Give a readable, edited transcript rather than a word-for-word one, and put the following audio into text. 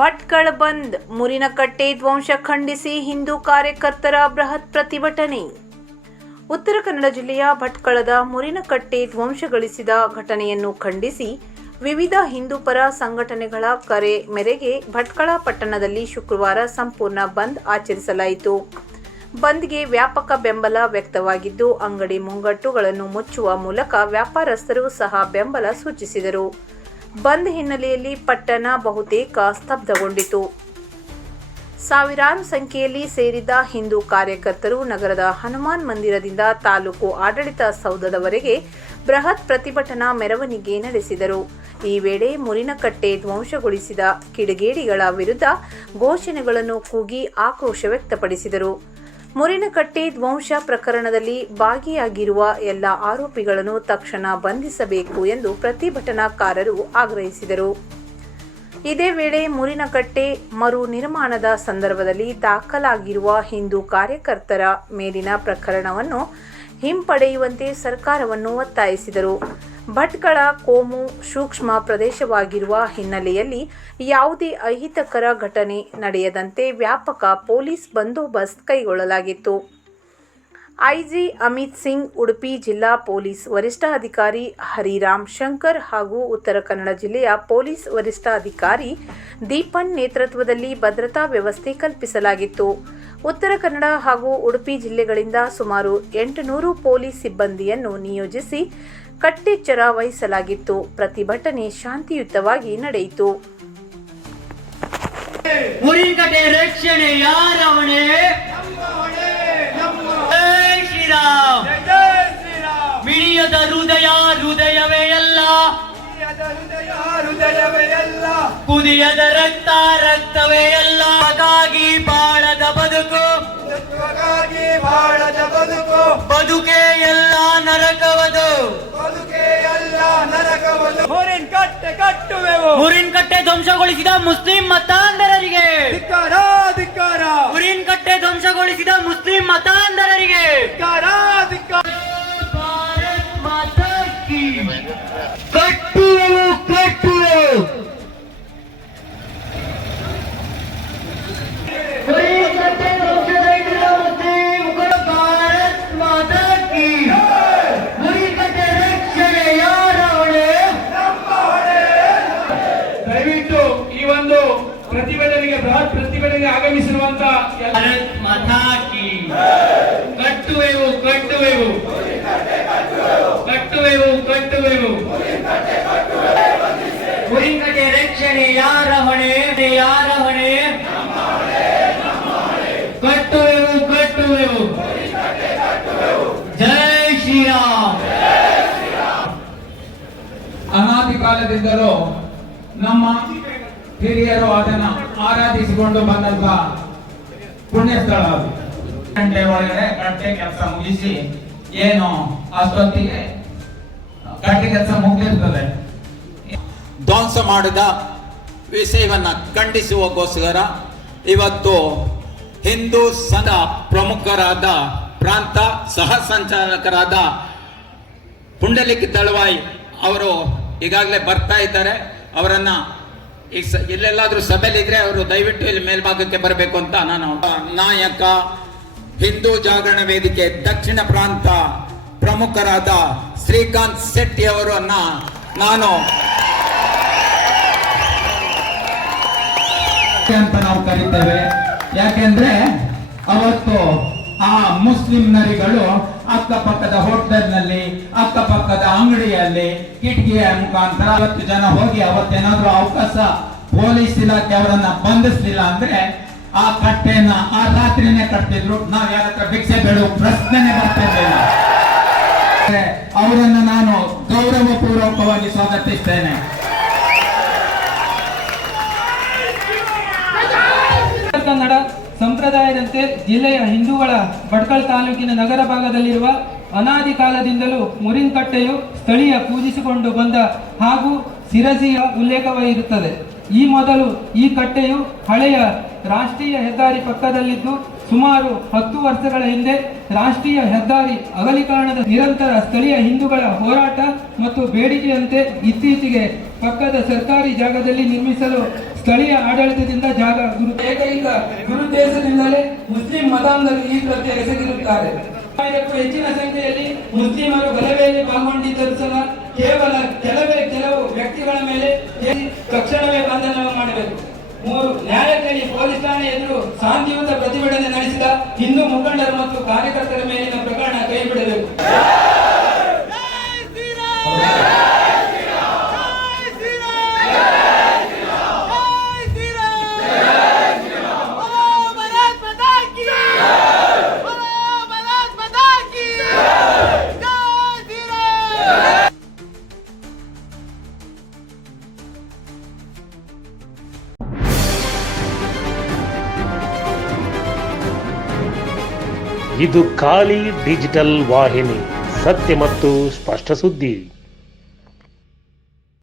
ಭಟ್ಕಳ ಬಂದ್, ಮುರಿನಕಟ್ಟೆ ಧ್ವಂಸ ಖಂಡಿಸಿ ಹಿಂದೂ ಕಾರ್ಯಕರ್ತರ ಬೃಹತ್ ಪ್ರತಿಭಟನೆ. ಉತ್ತರ ಕನ್ನಡ ಜಿಲ್ಲೆಯ ಭಟ್ಕಳದ ಮುರಿನಕಟ್ಟೆ ಧ್ವಂಸಗೊಳಿಸಿದ ಘಟನೆಯನ್ನು ಖಂಡಿಸಿ ವಿವಿಧ ಹಿಂದೂಪರ ಸಂಘಟನೆಗಳ ಕರೆ ಮೇರೆಗೆ ಭಟ್ಕಳ ಪಟ್ಟಣದಲ್ಲಿ ಶುಕ್ರವಾರ ಸಂಪೂರ್ಣ ಬಂದ್ ಆಚರಿಸಲಾಯಿತು. ಬಂದ್ಗೆ ವ್ಯಾಪಕ ಬೆಂಬಲ ವ್ಯಕ್ತವಾಗಿದ್ದು, ಅಂಗಡಿ ಮುಂಗಟ್ಟುಗಳನ್ನು ಮುಚ್ಚುವ ಮೂಲಕ ವ್ಯಾಪಾರಸ್ಥರು ಸಹ ಬೆಂಬಲ ಸೂಚಿಸಿದರು. ಬಂದ್ ಹಿನ್ನೆಲೆಯಲ್ಲಿ ಪಟ್ಟಣ ಬಹುತೇಕ ಸ್ತಬ್ಧಗೊಂಡಿತು. ಸಾವಿರಾರು ಸಂಖ್ಯೆಯಲ್ಲಿ ಸೇರಿದ್ದ ಹಿಂದೂ ಕಾರ್ಯಕರ್ತರು ನಗರದ ಹನುಮಾನ್ ಮಂದಿರದಿಂದ ತಾಲೂಕು ಆಡಳಿತ ಸೌಧದವರೆಗೆ ಬೃಹತ್ ಪ್ರತಿಭಟನಾ ಮೆರವಣಿಗೆ ನಡೆಸಿದರು. ಈ ವೇಳೆ ಮುರಿನಕಟ್ಟೆ ಧ್ವಂಸಗೊಳಿಸಿದ ಕಿಡಿಗೇಡಿಗಳ ವಿರುದ್ಧ ಘೋಷಣೆಗಳನ್ನು ಕೂಗಿ ಆಕ್ರೋಶ ವ್ಯಕ್ತಪಡಿಸಿದರು. ಮುರಿನಕಟ್ಟೆ ಧ್ವಂಸ ಪ್ರಕರಣದಲ್ಲಿ ಭಾಗಿಯಾಗಿರುವ ಎಲ್ಲ ಆರೋಪಿಗಳನ್ನು ತಕ್ಷಣ ಬಂಧಿಸಬೇಕು ಎಂದು ಪ್ರತಿಭಟನಾಕಾರರು ಆಗ್ರಹಿಸಿದರು. ಇದೇ ವೇಳೆ ಮುರಿನಕಟ್ಟೆ ಮರು ನಿರ್ಮಾಣದ ಸಂದರ್ಭದಲ್ಲಿ ದಾಖಲಾಗಿರುವ ಹಿಂದೂ ಕಾರ್ಯಕರ್ತರ ಮೇಲಿನ ಪ್ರಕರಣವನ್ನು ಹಿಂಪಡೆಯುವಂತೆ ಸರ್ಕಾರವನ್ನು ಒತ್ತಾಯಿಸಿದರು. ಭಟ್ಕಳ ಕೋಮು ಸೂಕ್ಷ್ಮ ಪ್ರದೇಶವಾಗಿರುವ ಹಿನ್ನೆಲೆಯಲ್ಲಿ ಯಾವುದೇ ಅಹಿತಕರ ಘಟನೆ ನಡೆಯದಂತೆ ವ್ಯಾಪಕ ಪೊಲೀಸ್ ಬಂದೋಬಸ್ತ್ ಕೈಗೊಳ್ಳಲಾಗಿತ್ತು. ಐಜಿ ಅಮಿತ್ ಸಿಂಗ್, ಉಡುಪಿ ಜಿಲ್ಲಾ ಪೊಲೀಸ್ ವರಿಷ್ಠಾಧಿಕಾರಿ ಹರಿರಾಮ್ ಶಂಕರ್ ಹಾಗೂ ಉತ್ತರ ಕನ್ನಡ ಜಿಲ್ಲೆಯ ಪೊಲೀಸ್ ವರಿಷ್ಠಾಧಿಕಾರಿ ದೀಪನ್ ನೇತೃತ್ವದಲ್ಲಿ ಭದ್ರತಾ ವ್ಯವಸ್ಥೆ ಕಲ್ಪಿಸಲಾಗಿತ್ತು. ಉತ್ತರ ಕನ್ನಡ ಹಾಗೂ ಉಡುಪಿ ಜಿಲ್ಲೆಗಳಿಂದ ಸುಮಾರು 800 ಪೊಲೀಸ್ ಸಿಬ್ಬಂದಿಯನ್ನು ನಿಯೋಜಿಸಿ ಕಟ್ಟೆಚ್ಚರ ವಹಿಸಲಾಗಿತ್ತು. ಪ್ರತಿಭಟನೆ ಶಾಂತಿಯುತವಾಗಿ ನಡೆಯಿತು. ಮುರಿನಕಟ್ಟೆ ರಕ್ಷಣೆ ಯಾರ ಹೊಣೆ? ಜೈ ಶ್ರೀರಾಮ್. ಮಿಡಿಯದ ಹೃದಯ ಹೃದಯವೇ ಎಲ್ಲ, ಕುದಿಯದ ರಕ್ತ ರಕ್ತವೇ ಎಲ್ಲ. ಹಾಗಾಗಿ ಬಾಳದ ಬದುಕು ಬದುಕೆ ಎಲ್ಲ ನರಕವದು. ಮುರಿನಕಟ್ಟೆ ಧ್ವಂಸಗೊಳಿಸಿದ ಮುಸ್ಲಿಂ ಮತಾಂಧರರಿಗೆ, ಮುರಿನಕಟ್ಟೆ ಧ್ವಂಸಗೊಳಿಸಿದ ಮುಸ್ಲಿಂ ಮತಾಂಧರರಿಗೆ ಭಾರತ್ ಮಾತಾ ಕೀ. ಕಟ್ಟುವೆವು ಕಟ್ಟುವೆವು. ಮುರಿನಕಟ್ಟೆ ಧ್ವಂಸಗೊಳಿಸಿದ ಮುಸ್ಲಿಂ ಭಾರತ್ ಮಾತಾ ಕೀ. ಮುರಿನಕಟ್ಟೆ ರಕ್ಷಣೆ ಯಾರ ಹೊಣೆ? ದಯವಿಟ್ಟು ಈ ಒಂದು ಪ್ರತಿಭಟನೆಗೆ ಬೃಹತ್ ಪ್ರತಿಭಟನೆಗೆ ಆಗಮಿಸಿರುವಂತ ಭಾರತ್ ಮಾತಾ ಕೀ. ಕಟ್ಟುವೆವು ಕಟ್ಟುವೆವು ಕಟ್ಟುವೆವು ಕಟ್ಟುವೆವು. ಮುರಿನಕಟ್ಟೆ ರಕ್ಷಣೆ ಯಾರ ಹೊಣೆ? ಯಾರ ಹೊಣೆ? ಕಟ್ಟುವೆವು ಕಟ್ಟುವೆವು. ಜೈ ಶ್ರೀರಾಮ್. ಅನಾದಿ ಕಾಲದಿಂದಲೂ ನಮ್ಮ ಹಿರಿಯರು ಅದನ್ನ ಆರಾಧಿಸಿಕೊಂಡು ಬಂದಂತ ಪುಣ್ಯ ಸ್ಥಳ ಅದು. ಗಂಟೆ ಒಳಗಡೆ ಕಟ್ಟೆ ಕೆಲಸ ಮುಗಿಸಿ ಏನು ಅಷ್ಟೊತ್ತಿಗೆ ಕಟ್ಟೆ ಕೆಲಸ ಮುಗಿದಿರ್ತದೆ. ಧ್ವಂಸ ಮಾಡಿದ ವಿಷಯವನ್ನ ಖಂಡಿಸುವಗೋಸ್ಕರ ಇವತ್ತು ಹಿಂದೂ ಸಂಘ ಪ್ರಮುಖರಾದ ಪ್ರಾಂತ ಸಹ ಸಂಚಾಲಕರಾದ ಪುಂಡಲಿಕ್ ದಳವಾಯಿ ಅವರು ಈಗಾಗಲೇ ಬರ್ತಾ ಇದ್ದಾರೆ. ಅವರನ್ನ ಎಲ್ಲೆಲ್ಲಾದ್ರೂ ಸಭೆಯಲ್ಲಿದ್ರೆ ಅವರು ದಯವಿಟ್ಟು ಇಲ್ಲಿ ಮೇಲ್ಭಾಗಕ್ಕೆ ಬರಬೇಕು ಅಂತ ನಾನು ನಾಯಕ ಹಿಂದೂ ಜಾಗರಣ ವೇದಿಕೆ ದಕ್ಷಿಣ ಪ್ರಾಂತ ಪ್ರಮುಖರಾದ ಶ್ರೀಕಾಂತ್ ಶೆಟ್ಟಿ ಅವರನ್ನ ನಾನು ಅಂತ ನಾವು ಕರೀತೇವೆ. ಯಾಕೆಂದ್ರೆ ಅವತ್ತು ಆ ಮುಸ್ಲಿಂ ನರಿಗಳು ಅಕ್ಕಪಕ್ಕದ ಹೋಟೆಲ್ನಲ್ಲಿ, ಅಕ್ಕಪಕ್ಕದ ಅಂಗಡಿಯಲ್ಲಿ ಕಿಟಕಿಯ ಮುಖಾಂತರ 50 ಜನ ಹೋಗಿ ಅವತ್ತೇನಾದ್ರೂ ಅವಕಾಶ ಪೊಲೀಸ್ ಇಲಾಖೆ ಅವರನ್ನ ಬಂಧಿಸಲಿಲ್ಲ ಅಂದ್ರೆ ಆ ಕಟ್ಟೆಯನ್ನ ಆ ರಾತ್ರಿನೇ ಕಟ್ತಿದ್ರು. ನಾವ್ ಯಾರ ಹತ್ರ ಭಿಕ್ಷೆ ಬೇಡುವ ಪ್ರಶ್ನೆನೇ ಬರ್ತಿರ್ಲಿಲ್ಲ. ಅವರನ್ನು ನಾನು ಗೌರವ ಪೂರ್ವಕವಾಗಿ ಸ್ವಾಗತಿಸ್ತೇನೆ. ಕನ್ನಡ ಸಂಪ್ರದಾಯದಂತೆ ಜಿಲ್ಲೆಯ ಹಿಂದೂಗಳ ಭಟ್ಕಳ ತಾಲೂಕಿನ ನಗರ ಭಾಗದಲ್ಲಿರುವ ಅನಾದಿ ಕಾಲದಿಂದಲೂ ಮುರಿನಕಟ್ಟೆಯು ಸ್ಥಳೀಯ ಪೂಜಿಸಿಕೊಂಡು ಬಂದ ಹಾಗೂ ಶಿರಸಿಯ ಉಲ್ಲೇಖವಾಗಿರುತ್ತದೆ. ಈ ಮೊದಲು ಈ ಕಟ್ಟೆಯು ಹಳೆಯ ರಾಷ್ಟ್ರೀಯ ಹೆದ್ದಾರಿ ಪಕ್ಕದಲ್ಲಿದ್ದು ಸುಮಾರು 10 ವರ್ಷಗಳ ಹಿಂದೆ ರಾಷ್ಟ್ರೀಯ ಹೆದ್ದಾರಿ ಅಗಲೀಕರಣದ ನಿರಂತರ ಸ್ಥಳೀಯ ಹಿಂದೂಗಳ ಹೋರಾಟ ಮತ್ತು ಬೇಡಿಕೆಯಂತೆ ಇತ್ತೀಚೆಗೆ ಪಕ್ಕದ ಸರ್ಕಾರಿ ಜಾಗದಲ್ಲಿ ನಿರ್ಮಿಸಲು ಸ್ಥಳೀಯ ಆಡಳಿತದಿಂದ ಜಾಗ ಏಕೈಕ ದುರುದ್ದೇಶದಿಂದಲೇ ಮುಸ್ಲಿಂ ಮತಾಂಧರು ಈ ಕೃತ್ಯ ಎಸಗಿರುತ್ತಾರೆ. 1000ಕ್ಕೂ ಹೆಚ್ಚಿನ ಸಂಖ್ಯೆಯಲ್ಲಿ ಮುಸ್ಲಿಮರು ಗಲಭೆಯಲ್ಲಿ ಪಾಲ್ಗೊಂಡಿದ್ದರೂ ಸಹ ಕೇವಲ ಕೆಲವು ವ್ಯಕ್ತಿಗಳ ಮೇಲೆ ತಕ್ಷಣವೇ ಬಂಧನ ಮಾಡಬೇಕು. 3. ನ್ಯಾಯಕ್ಕಾಗಿ ಪೊಲೀಸ್ ಠಾಣೆ ಎದುರು ಶಾಂತಿಯುತ ಪ್ರತಿಭಟನೆ ನಡೆಸಿದ ಹಿಂದೂ ಮುಖಂಡರು ಮತ್ತು ಕಾರ್ಯಕರ್ತರ ಮೇಲಿನ ಪ್ರಕರಣ ಕೈಬಿಡಬೇಕು. ಇದು ಖಾಲಿ ಡಿಜಿಟಲ್ ವಾಹಿನಿ, ಸತ್ಯ ಮತ್ತು ಸ್ಪಷ್ಟ ಸುದ್ದಿ.